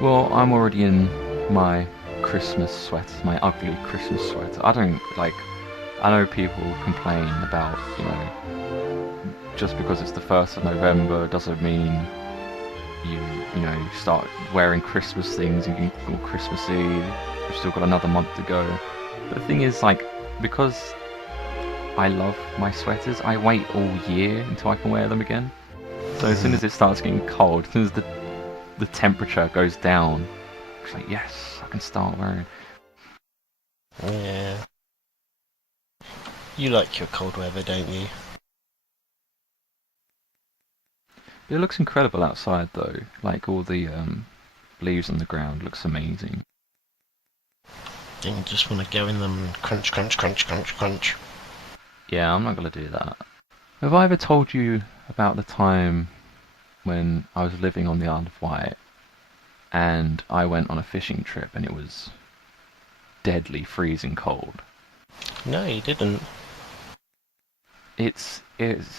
Well, I'm already in my Christmas sweater, my ugly Christmas sweater. I don't like. I know people complain about, just because it's the 1st of November doesn't mean you, start wearing Christmas things or Christmas Eve. We've still got another month to go. But the thing is, like, because I love my sweaters, I wait all year until I can wear them again. So as soon as it starts getting cold, as soon as the temperature goes down, it's like, yes, I can start wearing. Yeah. You like your cold weather, don't you? It looks incredible outside though, like all the leaves on the ground looks amazing. And you just want to go in them and crunch, crunch, crunch, crunch, crunch. Yeah, I'm not gonna do that. Have I ever told you about the time when I was living on the Isle of Wight and I went on a fishing trip and it was deadly freezing cold? No, you didn't. It's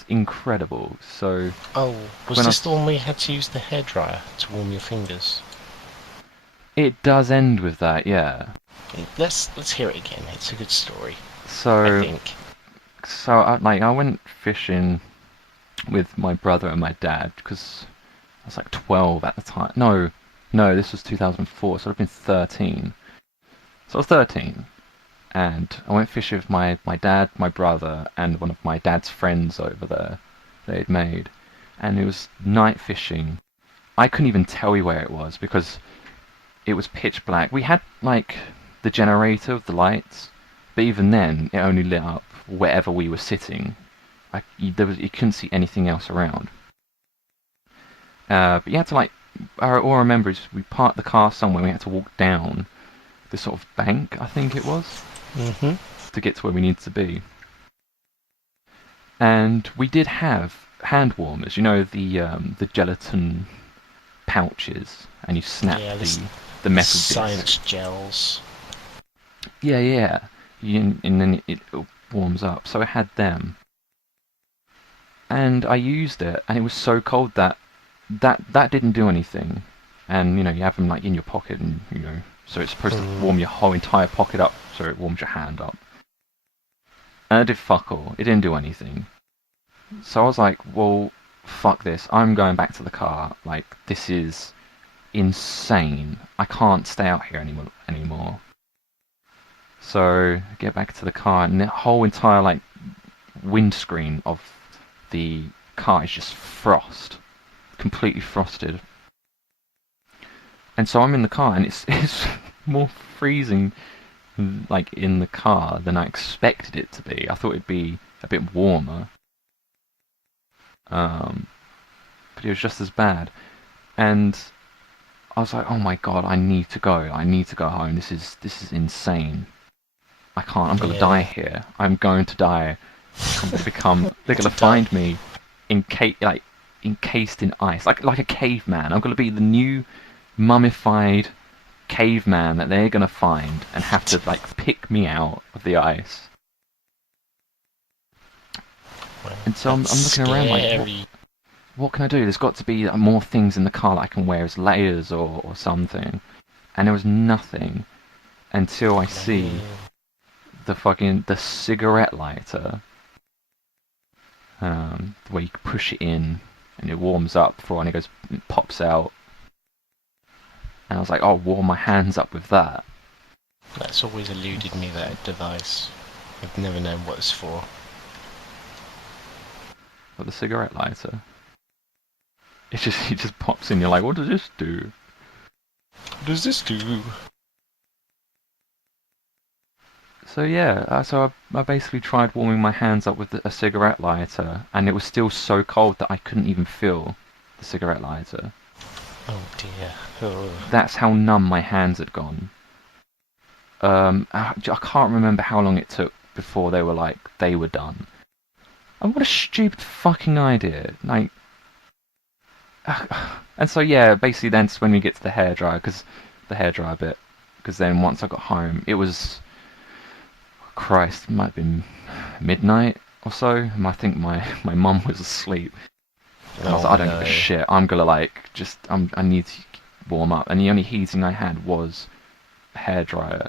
incredible. So Oh, was when this the one where you had to use the hairdryer to warm your fingers? it does end with that, yeah. Let's hear it again. It's a good story, I So think. I went fishing with my brother and my dad because I was like 12 at the time. No, this was 2004, so I'd have been 13. So I was 13, and I went fishing with my dad, my brother, and one of my dad's friends over there they'd made. And it was night fishing. I couldn't even tell you where it was because it was pitch black. We had, like, the generator of the lights, but even then, it only lit up wherever we were sitting. You couldn't see anything else around. But you had to, like, all I remember is we parked the car somewhere. We had to walk down this sort of bank, I think it was, Mm-hmm. to get to where we needed to be. And we did have hand warmers, the gelatin pouches, and you snap Yeah, the metal disc. science gels. Yeah, yeah. And then it warms up. So I had them. And I used it, and it was so cold that didn't do anything. And, you have them, like, in your pocket, and, so it's supposed to warm your whole entire pocket up, so it warms your hand up. And it did fuck all. It didn't do anything. So I was like, well, fuck this. I'm going back to the car. Like, this is insane. I can't stay out here anymore. So I get back to the car, and the whole entire, like, windscreen of the car is just frost. Completely frosted. And so I'm in the car, and it's more freezing, like, in the car than I expected it to be. I thought it'd be a bit warmer. But it was just as bad. And I was like, oh my god, I need to go. I need to go home. This is insane. I can't. I'm gonna die here. I'm going to die. I'm gonna become. They're gonna find me encased in ice, like a caveman. I'm gonna be the new mummified caveman that they're gonna find and have to, like, pick me out of the ice. Well, And so I'm looking around like, what can I do? There's got to be more things in the car that I can wear as layers or something. And there was nothing until I see the cigarette lighter, where you push it in and it warms up and it pops out. And I was like, oh, warm my hands up with that. That's always eluded me, that device. I've never known what it's for. But the cigarette lighter, it just pops in. You're like, what does this do? What does this do? So yeah, so I basically tried warming my hands up with a cigarette lighter, and it was still so cold that I couldn't even feel the cigarette lighter. Oh dear. Oh. That's how numb my hands had gone. I can't remember how long it took before they were done. And what a stupid fucking idea. Like, and so yeah, basically that's when we get to the hairdryer bit, because then once I got home, it was, Christ, it might have been midnight or so, and I think my mum was asleep. And I was like, I don't give a shit. I'm gonna, like, I need to warm up, and the only heating I had was a hairdryer,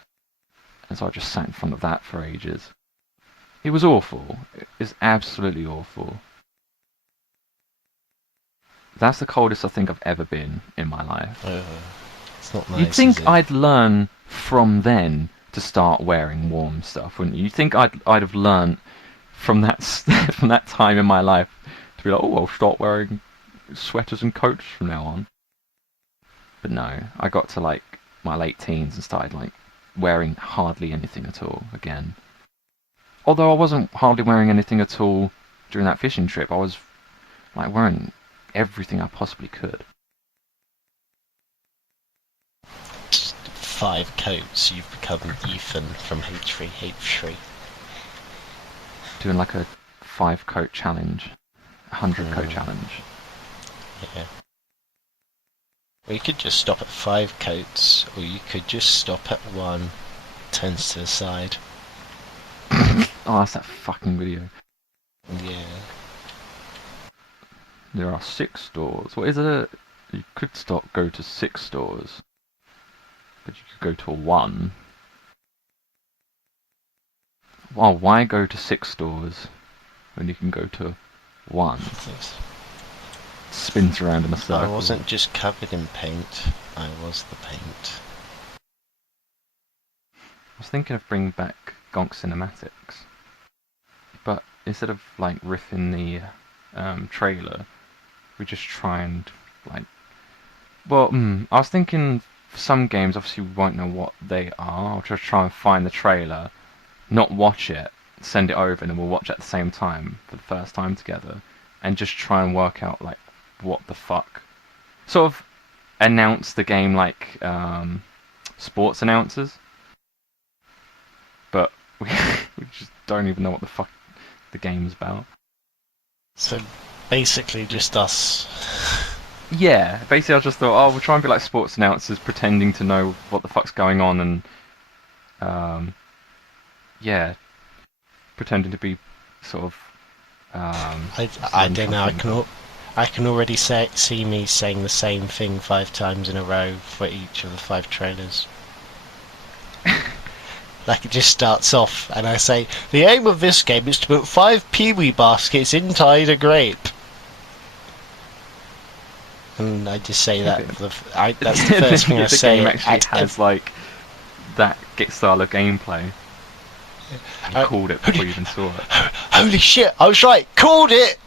and so I just sat in front of that for ages. It was awful. It was absolutely awful. That's the coldest I think I've ever been in my life. It's not nice. You'd think is it? I'd learn from then to start wearing warm stuff, wouldn't you? You'd think I'd have learned from that from that time in my life to be like, oh, I'll start wearing sweaters and coats from now on. But no, I got to like my late teens and started like wearing hardly anything at all again. Although I wasn't hardly wearing anything at all during that fishing trip, I was like wearing everything I possibly could. 5 coats, you've become Ethan from H3H3. Doing like a 5-coat challenge, 100-coat challenge. Yeah. Well, you could just stop at 5 coats, or you could just stop at 1, turns to the side. Oh, that's that fucking video. Yeah. There are 6 stores. What is it? You could go to 6 stores, but you could go to 1. Well, why go to 6 stores when you can go to 1? Spins around in a circle. I wasn't just covered in paint, I was the paint. I was thinking of bringing back Xoctis and Amathex, but instead of like riffing the trailer, we just try and like. Well, I was thinking for some games, obviously we won't know what they are. I'll just try and find the trailer, not watch it, send it over, and then we'll watch it at the same time for the first time together, and just try and work out like what the fuck. Sort of announce the game like sports announcers. But we just don't even know what the fuck the game's about. So basically just us. Yeah, basically I just thought, oh, we'll try and be like sports announcers pretending to know what the fuck's going on and, yeah, pretending to be sort of, I don't know, I can already see me saying the same thing 5 times in a row for each of the 5 trailers. Like it just starts off and I say, the aim of this game is to put 5 Pee-wee baskets inside a grape. And I just say that that's the first thing I say. The game actually has like that style of gameplay. You called it before you even saw it. Holy shit, I was right, called it!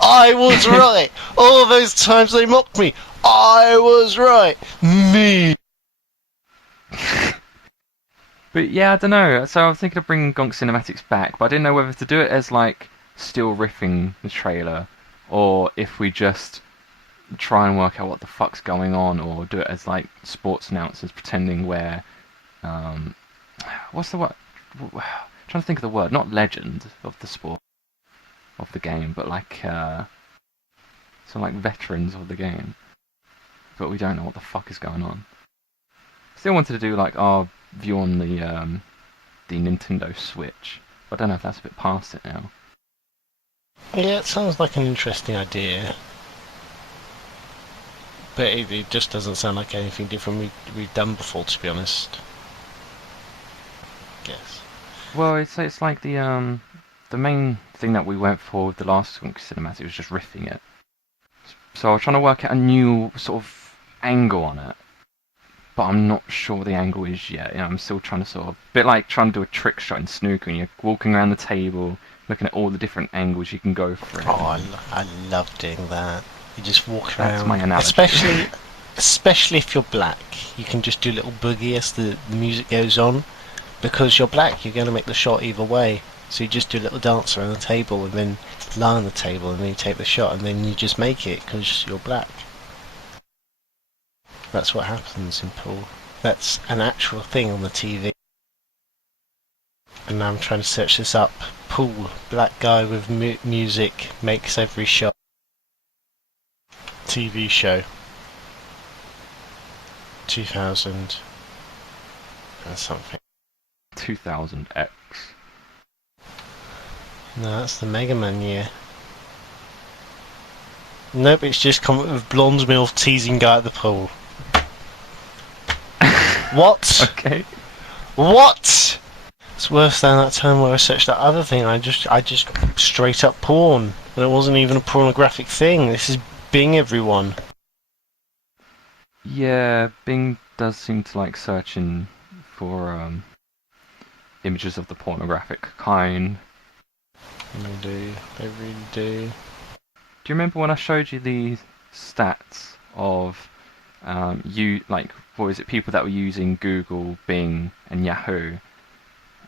I was right! All those times they mocked me, I was right! Me! But yeah, I don't know. So I was thinking of bringing Gonk Cinematics back, but I didn't know whether to do it as like still riffing the trailer, or if we just try and work out what the fuck's going on, or do it as like sports announcers pretending we're what's the word? I'm trying to think of the word. Not legend of the sport of the game, but like some like veterans of the game. But we don't know what the fuck is going on. Still wanted to do like our view on the Nintendo Switch. But I don't know if that's a bit past it now. Yeah, it sounds like an interesting idea. But it just doesn't sound like anything different we've done before, to be honest. Guess. Well, it's like the main thing that we went for with the last cinematic was just riffing it. So I was trying to work out a new sort of angle on it, but I'm not sure what the angle is yet. You know, I'm still trying to sort of, a bit like trying to do a trick shot in snooker, and you're walking around the table, looking at all the different angles you can go for it. Oh, I love doing that. You just walk around. That's my analogy. Especially if you're black, you can just do a little boogie as the music goes on. Because you're black, you're going to make the shot either way. So you just do a little dance around the table and then lie on the table and then you take the shot and then you just make it because you're black. That's what happens in pool. That's an actual thing on the TV. And now I'm trying to search this up. Pool, black guy with music makes every shot. TV show. 2000 and something. 2000X. No, that's the Mega Man year. Nope, it's just come up with blonde MILF teasing guy at the pool. What? Okay. What? It's worse than that time where I searched that other thing. I just got straight up porn, and it wasn't even a pornographic thing. This is Bing, everyone. Yeah, Bing does seem to like searching for images of the pornographic kind. They do. They really do. Do you remember when I showed you the stats of what is it, people that were using Google, Bing, and Yahoo,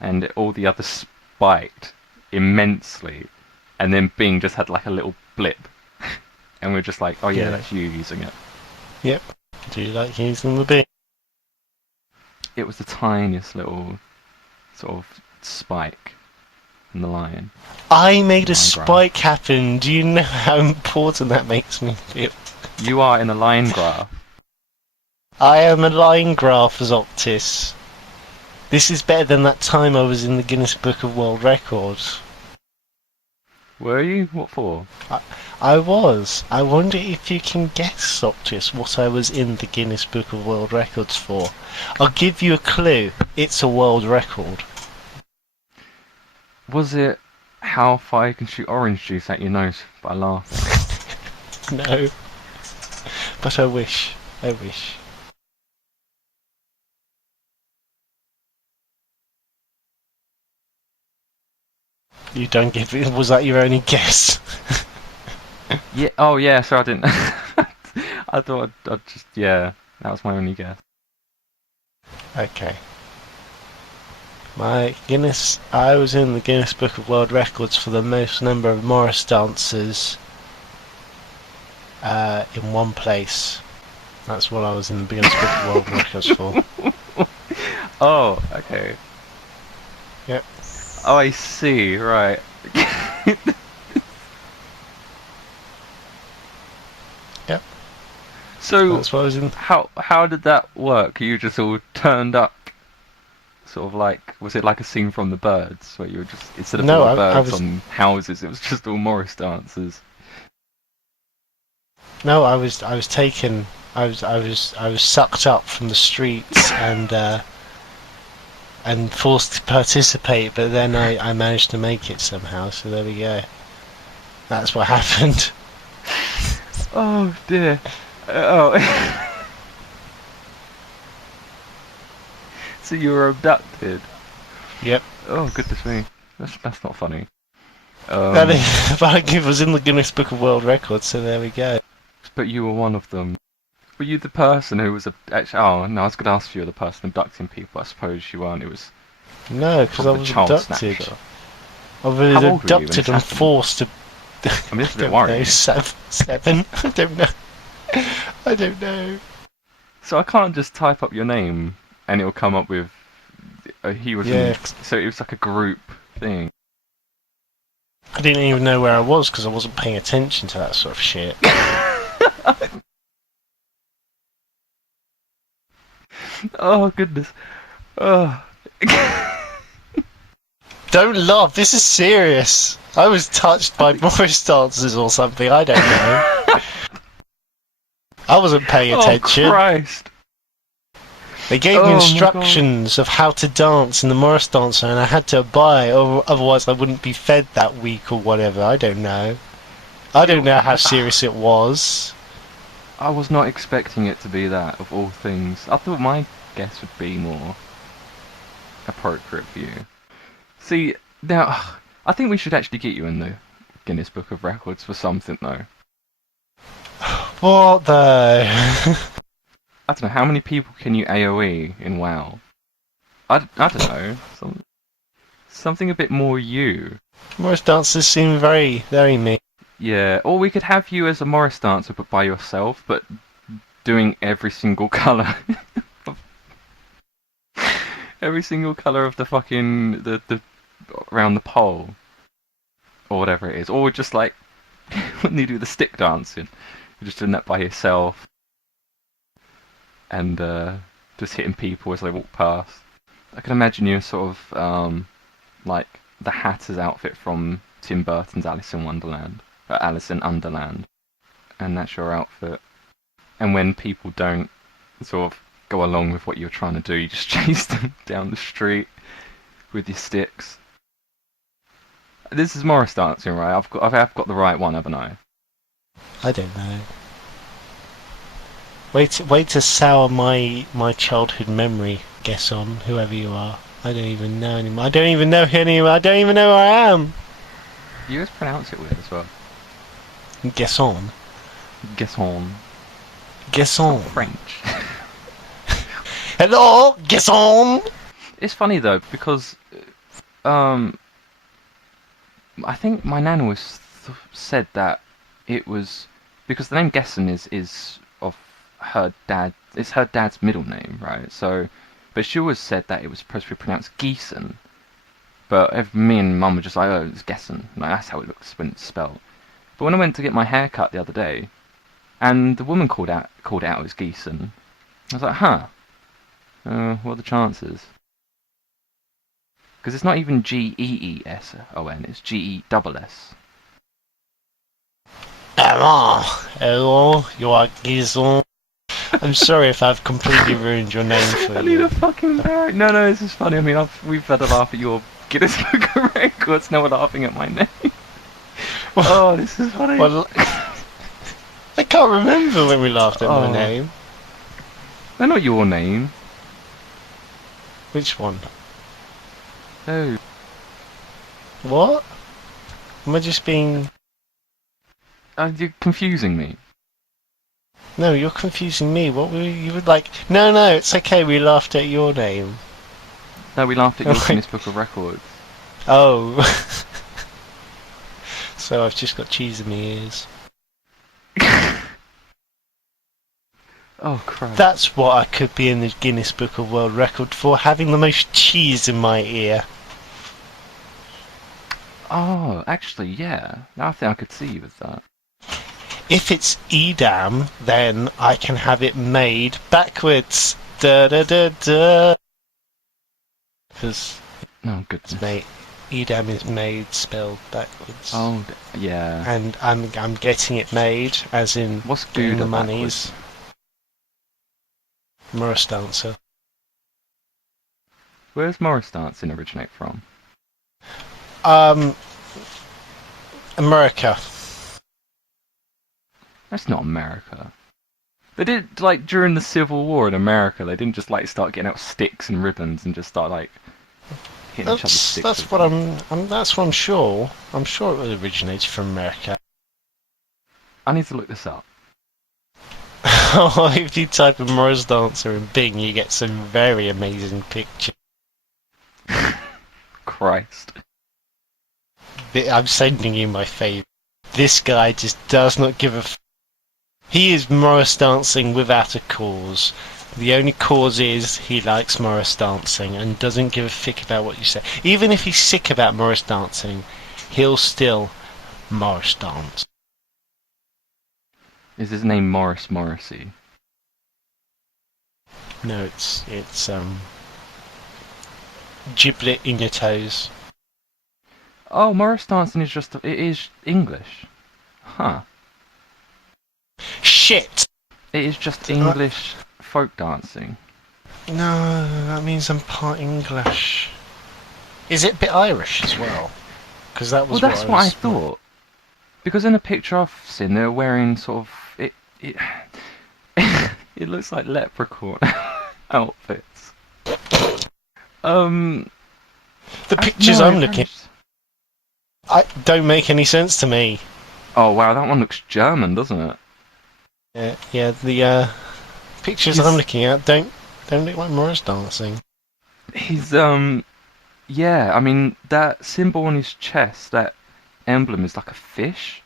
and all the others spiked immensely, and then Bing just had like a little blip, and we're just like, oh yeah, that's you using it. Yep. Do you like using the Bing? It was the tiniest little sort of spike in the line. I made a Line spike happen. Do you know how important that makes me feel? You are in a line graph. I am a line graph, Xoctis. This is better than that time I was in the Guinness Book of World Records. Were you? What for? I was. I wonder if you can guess, Xoctis, what I was in the Guinness Book of World Records for. I'll give you a clue. It's a world record. Was it how far you can shoot orange juice at your nose by laughing? No. But I wish. I wish. You don't give it. Was that your only guess? Yeah. Oh yeah. So I didn't. I thought I'd just that was my only guess. Okay. I was in the Guinness Book of World Records for the most number of Morris dancers in one place. That's what I was in the Guinness Book of World Records for. Oh, okay. Yep. Oh, I see. Right. Yep. So That's what I was in. how did that work? You just all turned up, sort of like, was it like a scene from The Birds, where you were just, instead of No, all the I birds was- on houses, it was just all Morris dancers? No, I was taken. I was sucked up from the streets and forced to participate. But then I managed to make it somehow. So there we go. That's what happened. Oh dear. Oh. So you were abducted? Yep. Oh goodness me. That's not funny. But it was in the Guinness Book of World Records. So there we go. But you were one of them. Were you the person who was actually? Oh no, I was going to ask if you were the person abducting people. I suppose you weren't. It was No, because I the was child abducted. snatcher. I was How old were you when abducted this and happened? forced to. I mean, it's a bit don't worrying. know, seven. I don't know. I don't know. So I can't just type up your name and it'll come up with he was. Yeah. So it was like a group thing. I didn't even know where I was because I wasn't paying attention to that sort of shit. Oh goodness. Oh. Don't laugh. This is serious. I was touched by Morris dancers or something. I don't know. I wasn't paying attention. Oh Christ. They gave Oh, me my instructions of how to dance in the Morris dancer, and I had to abide, or otherwise I wouldn't be fed that week or whatever. I don't know. I don't know how serious it was. I was not expecting it to be that, of all things. I thought my guess would be more appropriate for you. See, now, I think we should actually get you in the Guinness Book of Records for something, though. What the? I don't know, how many people can you AoE in WoW? I don't know. Something a bit more you. Morris dancers seem very, very me. Yeah, or we could have you as a Morris dancer, but by yourself, but doing every single colour. Every single colour of the fucking, the around the pole. Or whatever it is. Or just like, when you do the stick dancing, you're just doing that by yourself. And just hitting people as they walk past. I can imagine you sort of, like, the Hatter's outfit from Tim Burton's Alice in Wonderland. Alice in Underland, and that's your outfit. And when people don't sort of go along with what you're trying to do. You just chase them down the street with your sticks. This is Morris dancing, right? I've got the right one, haven't I? I don't know. Wait to sour my childhood memory. Guess on, whoever you are. I don't even know anymore. I don't even know who anymore. I don't even know who I am. You always pronounce it weird as well. Guess on. Guess on. Guess on. French. Hello, guess on. It's funny though because I think my nan always said that it was because the name Gessen is of her dad. It's her dad's middle name, right? So, but she always said that it was supposed to be pronounced Geeson. But me and Mum were just like, oh, it's Gessen. Like, that's how it looks when it's spelled. But when I went to get my hair cut the other day, and the woman called it out as Geeson, I was like, huh. What are the chances? Because it's not even Geeson, it's Geess. Hello, you are Gizon. I'm sorry if I've completely ruined your name for you. I need a fucking bag. No, this is funny. I mean, we've had a laugh at your Guinness Book of Records. Now we're laughing at my name. Oh, this is funny. Well, I can't remember when we laughed at my name. They're not your name. Which one? Oh. What? Am I just being... You're confusing me. No, you're confusing me. What were you would like? No, it's okay. We laughed at your name. No, we laughed at your Guinness Book of Records. Oh. So I've just got cheese in my ears. Oh, crap. That's what I could be in the Guinness Book of World Record for, having the most cheese in my ear. Oh, actually, yeah. I think I could see you with that. If it's Edam, then I can have it made backwards. Da da da da. Because Oh, goodness. Edam is made spelled backwards. Oh, yeah. And I'm getting it made, as in What's getting Gouda the monies. Morris dancer. Where's Morris dancing originate from? America. That's not America. They did, like, during the Civil War in America, they didn't just, like, start getting out sticks and ribbons and just start, like, hitting each other with sticks. That's what that's what I'm sure. I'm sure it originated from America. I need to look this up. If you type in Morris dancer in Bing, you get some very amazing pictures. Christ. I'm sending you my favourite. This guy just does not give a He is Morris dancing without a cause. The only cause is he likes Morris dancing and doesn't give a fick about what you say. Even if he's sick about Morris dancing, he'll still Morris dance. Is his name Morris Morrissey? No, it's giblet in your toes. Oh, Morris dancing is it is English. Huh. Shit! It is just English folk dancing. No, that means I'm part English. Is it a bit Irish as well? Because that was that's what I thought. Because in the picture I've seen, they're wearing sort of it it looks like leprechaun outfits. The pictures I'm looking don't make any sense to me. Oh wow, that one looks German, doesn't it? Yeah. The pictures I'm looking at don't look like Morris dancing. He's yeah. I mean that symbol on his chest, that emblem is like a fish.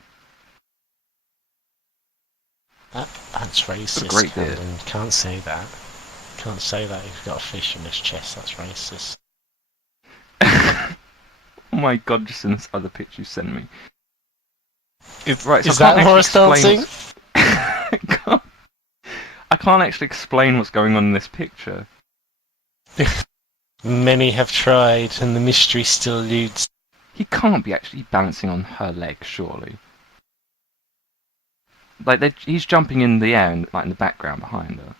That's racist. Great beard. Can't say that. Can't say that. He's got a fish in his chest. That's racist. Oh my god! Just in this other picture you sent me. Right, so is that Morris dancing? I can't actually explain what's going on in this picture. Many have tried, and the mystery still eludes. He can't be actually balancing on her leg, surely. Like he's jumping in the air, and like in the background behind her.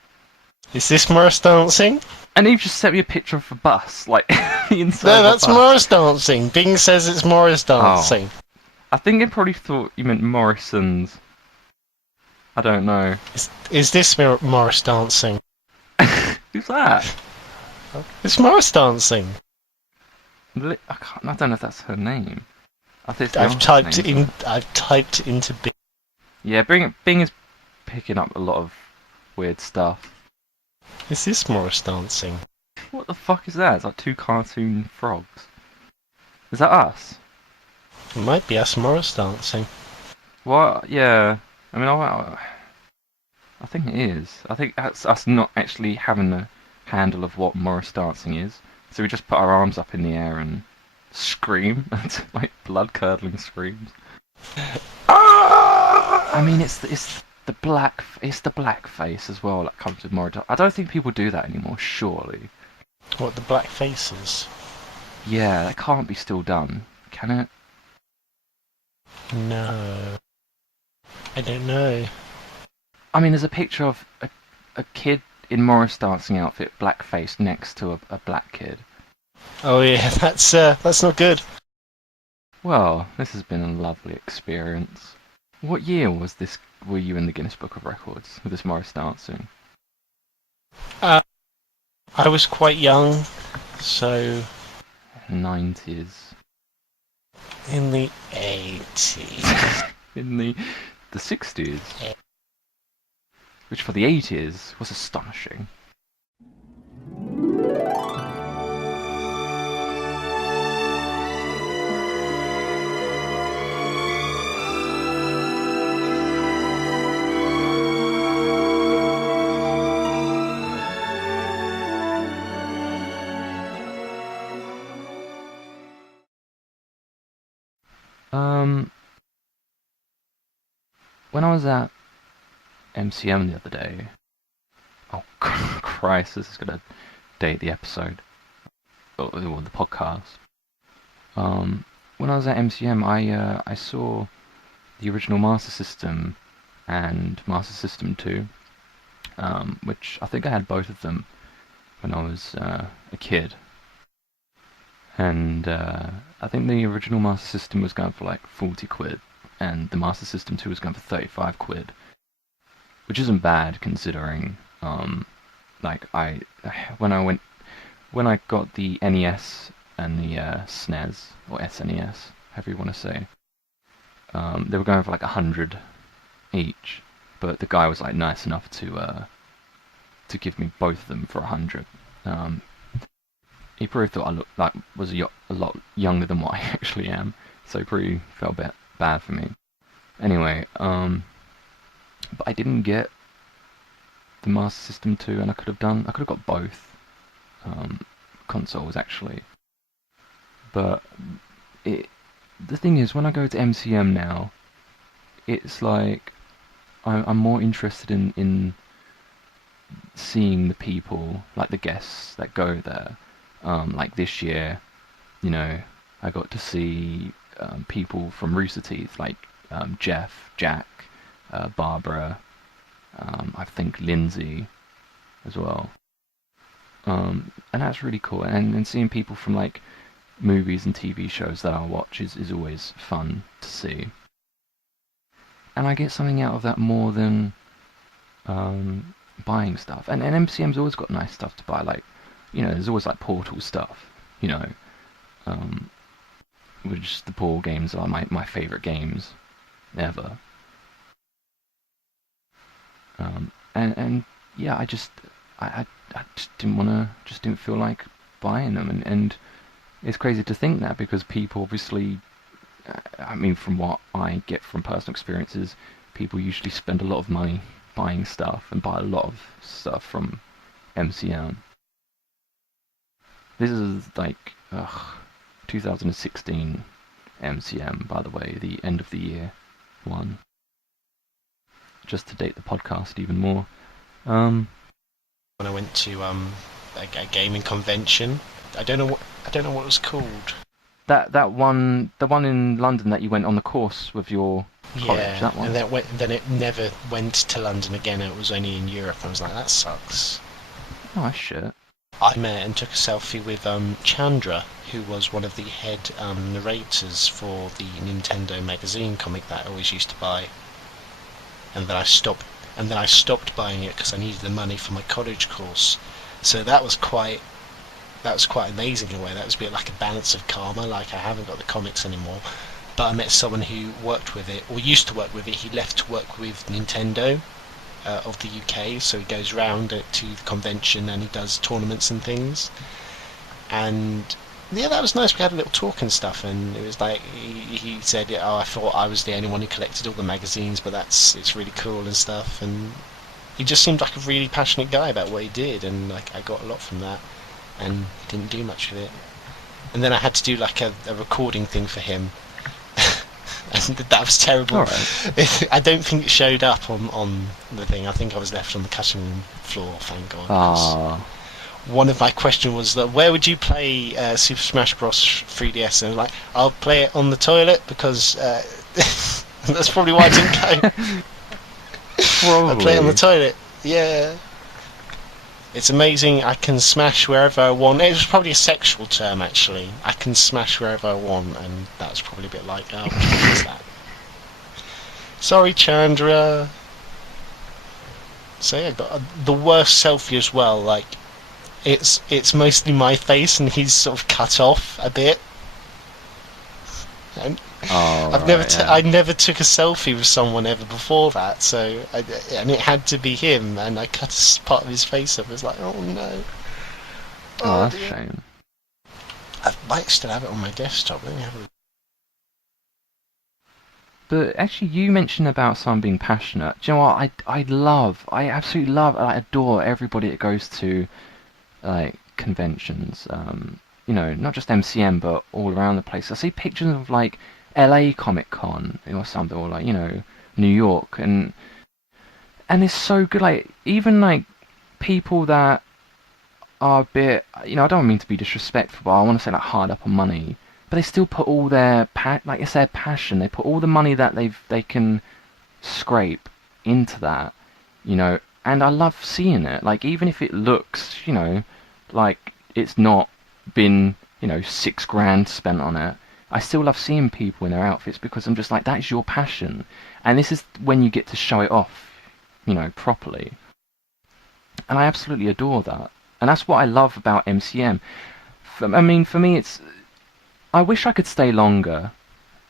Is this Morris dancing? And you've just sent me a picture of a bus, like the inside No, of a that's bus. Morris dancing. Bing says it's Morris Oh, dancing. I think it probably thought you meant Morrison's. I don't know. Is this Morris dancing? Who's that? It's Morris dancing. I don't know if that's her name. I think it's the I've artist's typed name, in. I've typed into Bing. Yeah, Bing is picking up a lot of weird stuff. Is this Morris dancing? What the fuck is that? It's like two cartoon frogs. Is that us? It might be us Morris dancing. What? Yeah. I mean, I think it is. I think that's us not actually having the handle of what Morris dancing is. So we just put our arms up in the air and scream, like blood-curdling screams. I mean, it's the black face as well that comes with Morris. I don't think people do that anymore. Surely. What, the black faces? Yeah, that can't be still done, can it? No. I don't know. I mean, there's a picture of a kid in Morris dancing outfit, blackface, next to a black kid. Oh yeah, that's not good. Well, this has been a lovely experience. What year was this? Were you in the Guinness Book of Records with this Morris dancing? I was quite young, so 90s. in the 80s. In the 60s. Which for the 80s was astonishing. When I was at MCM the other day, oh Christ, this is gonna date the episode or the podcast. When I was at MCM, I saw the original Master System and Master System 2, which I think I had both of them when I was a kid. And I think the original Master System was going for like 40 quid, and the Master System 2 was going for 35 quid, which isn't bad considering, like when I got the NES and the SNES, or SNES, however you want to say, they were going for like 100 each, but the guy was like nice enough to give me both of them for 100. He probably thought I looked like was a lot younger than what I actually am, so he probably felt a bit bad for me. Anyway, but I didn't get the Master System 2, and I could have got both consoles actually. But the thing is, when I go to MCM now, it's like I'm more interested in seeing the people, like the guests that go there. Like this year, you know, I got to see people from Rooster Teeth, like Jeff, Jack, Barbara, I think Lindsay as well. And that's really cool. And seeing people from like movies and TV shows that I watch is always fun to see. And I get something out of that more than buying stuff. And MCM's always got nice stuff to buy, like, you know, there's always like Portal stuff, you know, which the Portal games are my favourite games ever. And yeah, I just didn't feel like buying them, and it's crazy to think that, because people obviously, I mean, from what I get from personal experiences, people usually spend a lot of money buying stuff and buy a lot of stuff from MCM. This is like 2016 MCM, by the way, the end of the year one. Just to date the podcast even more. When I went to a gaming convention, I don't know what it was called. That one, the one in London that you went on the course with your college. Yeah, That one. and then it never went to London again. It was only in Europe. I was like, that sucks. Oh shit. I met and took a selfie with Chandra, who was one of the head narrators for the Nintendo magazine comic that I always used to buy, and then I stopped buying it because I needed the money for my college course. So that was quite amazing in a way. That was a bit like a balance of karma. Like, I haven't got the comics anymore, but I met someone who worked with it, or used to work with it. He left to work with Nintendo of the UK, so he goes round to the convention and he does tournaments and things. And yeah, that was nice. We had a little talk and stuff, and it was like he said, "Oh, I thought I was the only one who collected all the magazines, but it's really cool and stuff." And he just seemed like a really passionate guy about what he did, and like I got a lot from that, and he didn't do much with it. And then I had to do like a recording thing for him, and that was terrible. All right. I don't think it showed up on the thing. I think I was left on the cutting room floor, thank God. 'Cause Ah. one of my questions was that where would you play Super Smash Bros. 3DS? And I was like, I'll play it on the toilet because that's probably why I didn't go. I play it on the Probably. toilet. Yeah. It's amazing. I can smash wherever I want. It was probably a sexual term, actually. I can smash wherever I want, and that's probably a bit like, oh, what's that? Sorry, Chandra. So yeah, got the worst selfie as well. Like, it's mostly my face, and he's sort of cut off a bit. And Oh, I right, never took a selfie with someone ever before that, and it had to be him, and I cut part of his face off. It was like, oh no, oh, oh that's a dear. shame. I might still have it on my desktop. Let me have a look. But actually, you mentioned about someone being passionate. Do you know what? I absolutely love, I adore everybody that goes to like conventions. Not just MCM, but all around the place. I see pictures of like LA Comic Con or something, or like New York, and it's so good. Like even like people that are a bit, I don't mean to be disrespectful, but I want to say like hard up on money, but they still put all their like it's their passion. They put all the money that they can scrape into that, and I love seeing it. Like even if it looks, like it's not been, 6 grand spent on it. I still love seeing people in their outfits because I'm just like, that is your passion, and this is when you get to show it off, properly. And I absolutely adore that. And that's what I love about MCM. I mean, for me, I wish I could stay longer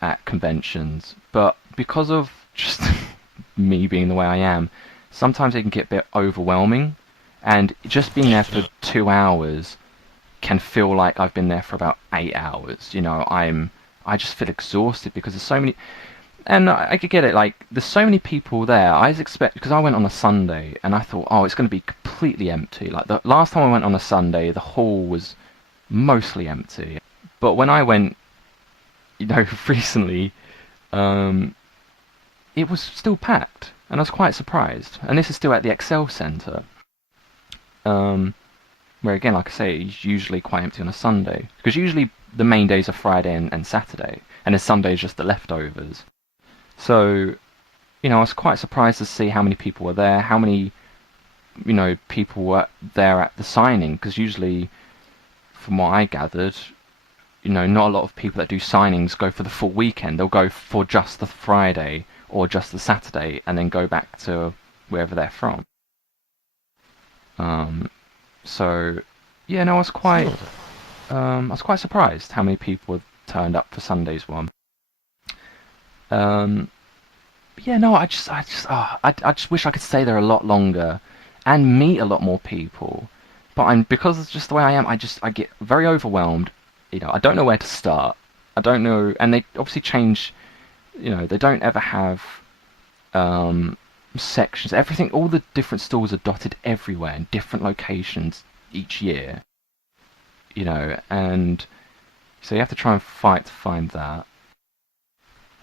at conventions, but because of just me being the way I am, sometimes it can get a bit overwhelming. And just being there for Definitely. 2 hours can feel like I've been there for about 8 hours. I just feel exhausted because there's so many. And I could get it, like, there's so many people there. I was expect because I went on a Sunday, and I thought, oh, it's going to be completely empty. Like, the last time I went on a Sunday, the hall was mostly empty. But when I went, recently, um, it was still packed, and I was quite surprised. And this is still at the Excel Centre, um, where, again, like I say, it's usually quite empty on a Sunday. Because usually the main days are Friday and Saturday, and then Sunday is just the leftovers. So, I was quite surprised to see how many people were there, how many, people were there at the signing, because usually, from what I gathered, not a lot of people that do signings go for the full weekend. They'll go for just the Friday or just the Saturday and then go back to wherever they're from. Um, so, yeah, no, I was quite surprised how many people turned up for Sunday's one. Um, Yeah, no, I just wish I could stay there a lot longer and meet a lot more people. But because it's just the way I am. I get very overwhelmed. I don't know where to start. I don't know, and they obviously change. They don't ever have sections. Everything, all the different stalls are dotted everywhere in different locations each year. And so you have to try and fight to find that.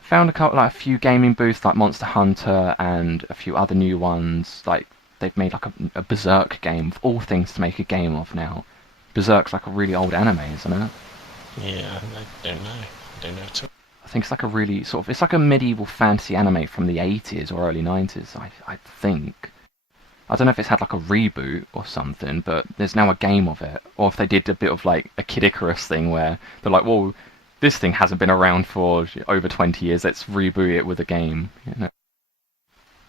Found a few gaming booths like Monster Hunter and a few other new ones. Like they've made like a Berserk game of all things to make a game of now. Berserk's like a really old anime, isn't it? Yeah, I don't know. I don't know at all. I think it's like a really it's like a medieval fantasy anime from the 80s or early 90s. I think. I don't know if it's had like a reboot or something, but there's now a game of it. Or if they did a bit of like a Kid Icarus thing where they're like, well, this thing hasn't been around for over 20 years, let's reboot it with a game. You know?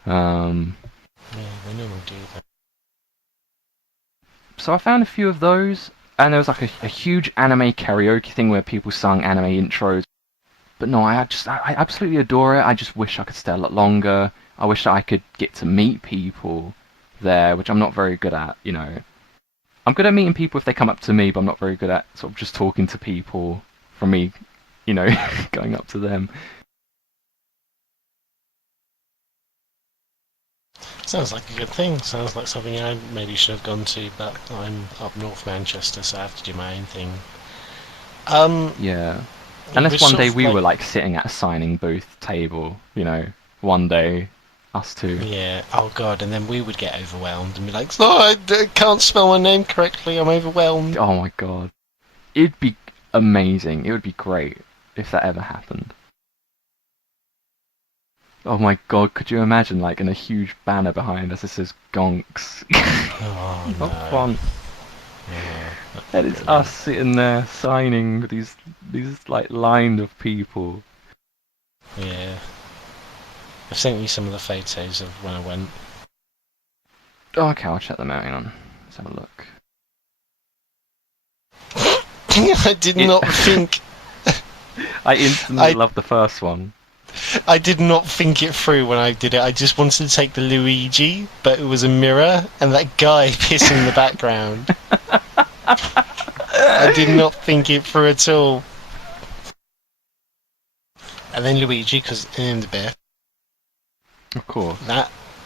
Yeah, they normally do that. So I found a few of those, and there was like a huge anime karaoke thing where people sung anime intros. But no, I absolutely adore it. I just wish I could stay a lot longer. I wish I could get to meet people there, which I'm not very good at, you know. I'm good at meeting people if they come up to me, but I'm not very good at sort of just talking to people from me, you know, going up to them. Sounds like a good thing. Sounds like something I maybe should have gone to, but I'm up North Manchester, so I have to do my own thing. Yeah. Unless one day we were like sitting at a signing booth table, you know, one day, us two. Yeah, oh god, and then we would get overwhelmed and be like, oh, I can't spell my name correctly, I'm overwhelmed. Oh my god. It'd be amazing. It would be great if that ever happened. Oh my god, could you imagine like in a huge banner behind us that says Gonks? Oh no. Not fun. Yeah, And it's us sitting there signing with these like line of people. Yeah. I've sent you some of the photos of when I went. Oh, okay, I'll check them out. Hang on. Let's have a look. I did not think... I instantly loved the first one. I did not think it through when I did it. I just wanted to take the Luigi, but it was a mirror, and that guy pissing in the background. I did not think it through at all. And then Luigi, because the bear. Of course.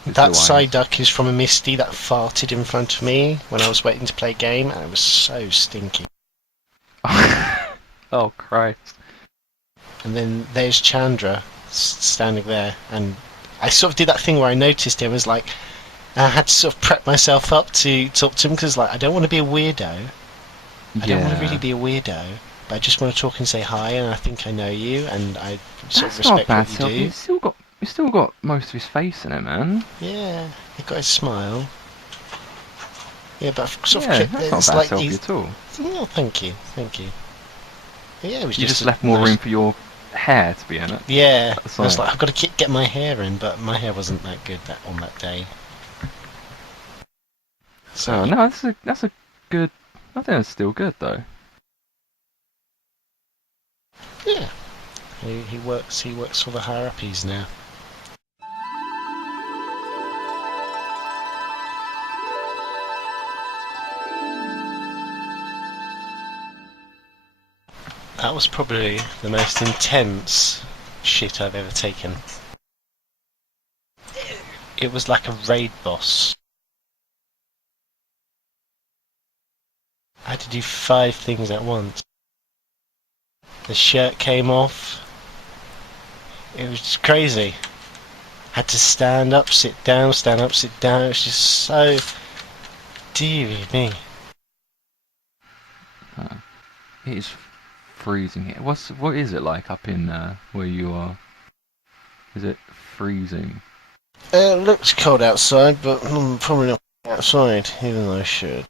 That side duck is from a Misty that farted in front of me when I was waiting to play a game, and it was so stinky. Oh Christ. And then there's Chandra standing there, and I sort of did that thing where I noticed him as like I had to sort of prep myself up to talk to him because like I don't want to be a weirdo. I don't want to really be a weirdo, but I just want to talk and say hi, and I think I know you, and I sort of respect what you do. He's still got most of his face in it, man. Yeah, he got his smile. Yeah, but sort yeah, of that's not it's a bad like selfie at all. Oh, thank you. Yeah, it was You just left more room for your hair to be in it. Yeah, I was like, I've got to get my hair in, but my hair wasn't that good on that day. So no, that's a good. I think it's still good though. Yeah, he works for the higher uppies now. That was probably the most intense shit I've ever taken. It was like a raid boss. I had to do 5 things at once. The shirt came off. It was just crazy. Had to stand up, sit down, stand up, sit down. It was just so... Deary me. It is freezing here. What is it like up in where you are? Is it freezing? It looks cold outside, but I'm probably not outside, even though I should.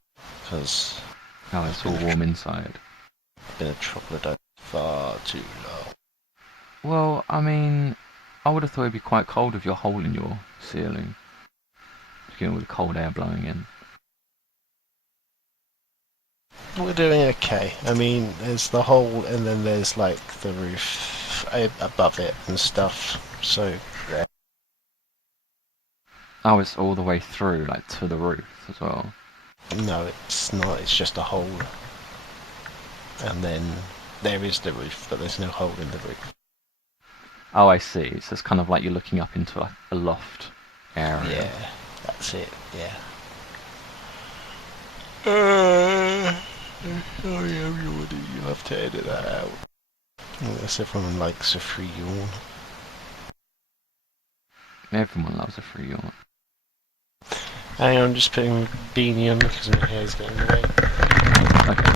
Because... Oh, it's all warm inside. Been a troglodyte far too long. Well, I mean, I would have thought it'd be quite cold with your hole in your ceiling. Just getting all the cold air blowing in. We're doing okay. I mean, there's the hole, and then there's like the roof above it and stuff. So, yeah. Oh, it's all the way through, like to the roof as well. No, it's not. It's just a hole. And then there is the roof, but there's no hole in the roof. Oh, I see. So it's kind of like you're looking up into a loft area. Yeah, that's it. Yeah. Oh yeah, you have to edit that out. Unless everyone likes a free yawn. Everyone loves a free yawn. Hang on, I'm just putting a beanie on because my hair's getting away. Okay.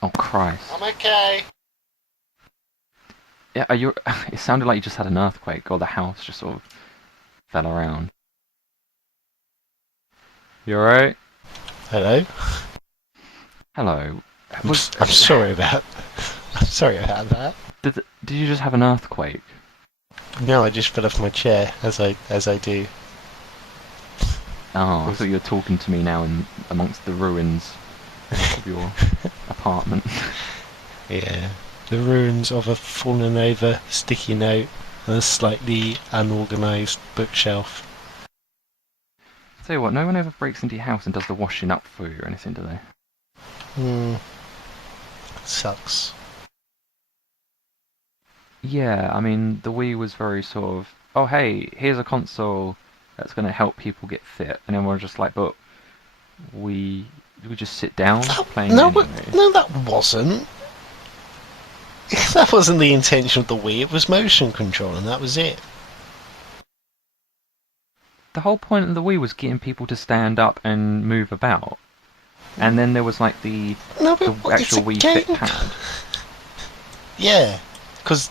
Oh Christ. I'm okay. Yeah, are you? It sounded like you just had an earthquake, or the house just sort of fell around. You alright? Hello? Hello. I'm sorry about... I'm sorry about that. Did you just have an earthquake? No, I just fell off my chair, as I do. Oh, I thought you were talking to me now in amongst the ruins of your apartment. Yeah. The ruins of a fallen over sticky note and a slightly unorganised bookshelf. Tell you what, no one ever breaks into your house and does the washing up for you or anything, do they? Sucks. Yeah, I mean, the Wii was very sort of, oh hey, here's a console that's going to help people get fit, and everyone's just like, but we just sit down playing it anyways. No, that wasn't. That wasn't the intention of the Wii. It was motion control, and that was it. The whole point of the Wii was getting people to stand up and move about. And then there was like the actual Wii Fit pad. Yeah, because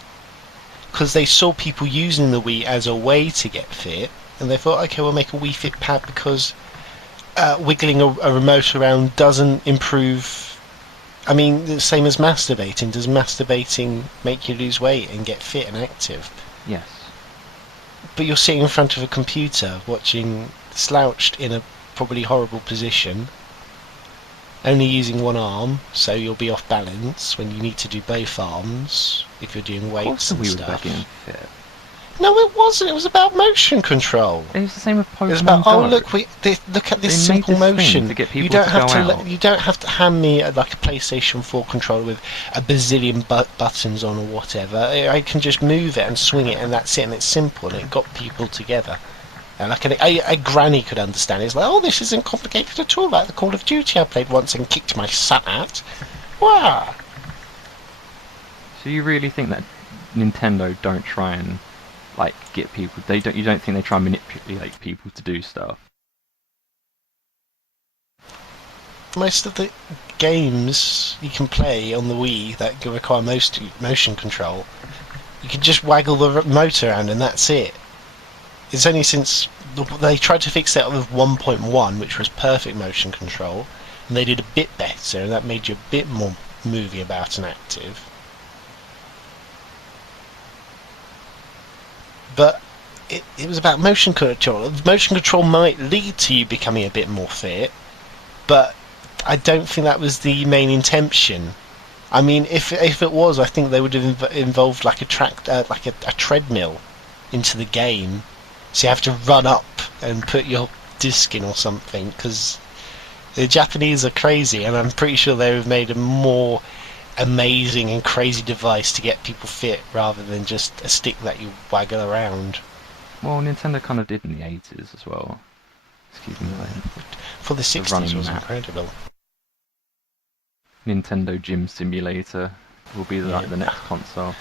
they saw people using the Wii as a way to get fit, and they thought, okay, we'll make a Wii Fit pad because wiggling a remote around doesn't improve. I mean, the same as masturbating. Does masturbating make you lose weight and get fit and active? Yes. But you're sitting in front of a computer watching, slouched in a probably horrible position, only using one arm, so you'll be off balance when you need to do both arms if you're doing weights and stuff. Getting fit. No, it wasn't. It was about motion control. It was the same with Pokemon It was about, Go. oh look, look at this simple motion. To get people you don't to have go to. out. You don't have to hand me like a PlayStation 4 controller with a bazillion buttons on or whatever. I can just move it and swing it, and that's it. And it's simple, and it got people together. And like a granny could understand it. It's like, oh, this isn't complicated at all. Like the Call of Duty I played once and kicked my son at. Wow. So you really think that Nintendo don't try and like get people? You don't think they try and manipulate people to do stuff? Most of the games you can play on the Wii that require motion control, you can just waggle the motor around and that's it. It's only since they tried to fix that with 1.1, which was perfect motion control, and they did a bit better, and that made you a bit more moving about and active. But it was about motion control. Motion control might lead to you becoming a bit more fit, but I don't think that was the main intention. I mean, if it was, I think they would have involved like a treadmill into the game. So you have to run up and put your disc in or something, because the Japanese are crazy, and I'm pretty sure they have made a more amazing and crazy device to get people fit rather than just a stick that you waggle around. Well, Nintendo kind of did in the 80s as well. Excuse me. For the 60s was incredible. Nintendo Gym Simulator will be like the next console.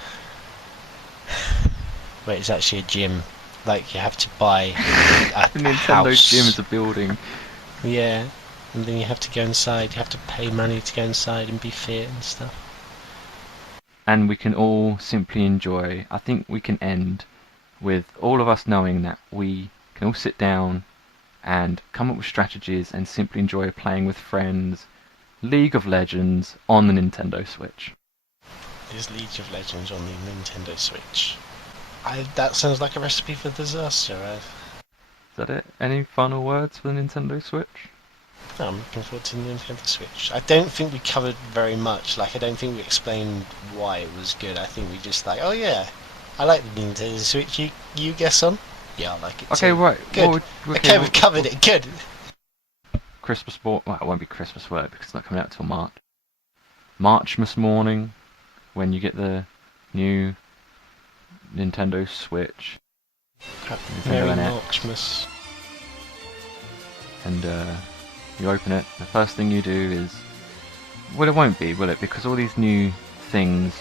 Wait, it's actually a gym. Like, you have to buy a Nintendo house. Gym is a building. Yeah, and then you have to go inside. You have to pay money to go inside and be fit and stuff. And we can all simply enjoy. I think we can end with all of us knowing that we can all sit down and come up with strategies and simply enjoy playing with friends League of Legends on the Nintendo Switch. There's League of Legends on the Nintendo Switch. That sounds like a recipe for disaster, right? Is that it? Any final words for the Nintendo Switch? No, I'm looking forward to the Nintendo Switch. I don't think we covered very much. Like, I don't think we explained why it was good. I think we just like, oh yeah, I like the Nintendo Switch. You guess on? Yeah, I like it Okay, too. right. Good. Okay, we've covered it. Good. Christmas well, it won't be Christmas work because it's not coming out till March. Marchmas morning, when you get the new Nintendo Switch. Merry NX, Marchmas. and you open it. The first thing you do is, well, it won't be, will it? Because all these new things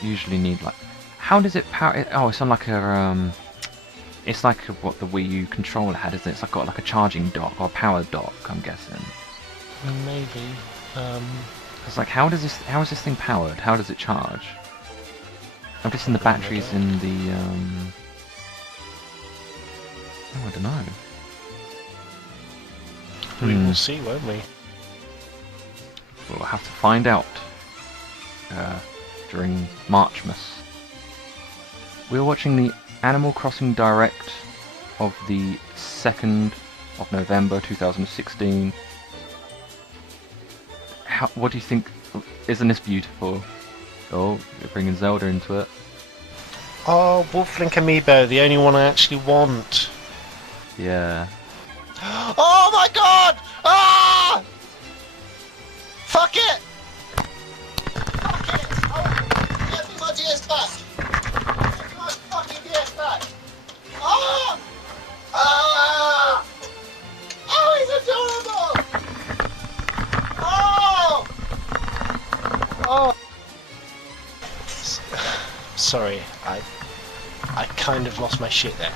usually need like, how does it power? Oh, it's on like a it's like what the Wii U controller had, isn't it? It's like got like a charging dock or a power dock, I'm guessing. Maybe. It's like, how is this thing powered? How does it charge? I'm guessing the batteries in the oh, I don't know. We will see, won't we? We'll have to find out during Marchmas. We were watching the Animal Crossing Direct of the 2nd of November 2016. What do you think? Isn't this beautiful? Oh, you're bringing Zelda into it. Oh, Wolflink Amiibo, the only one I actually want. Yeah. Oh my god! Ah! Fuck it! Fuck it! Oh, get me my DS back! Get me my fucking DS back! Ah! Ah! Oh, he's adorable! Oh! Oh! Sorry, I kind of lost my shit there.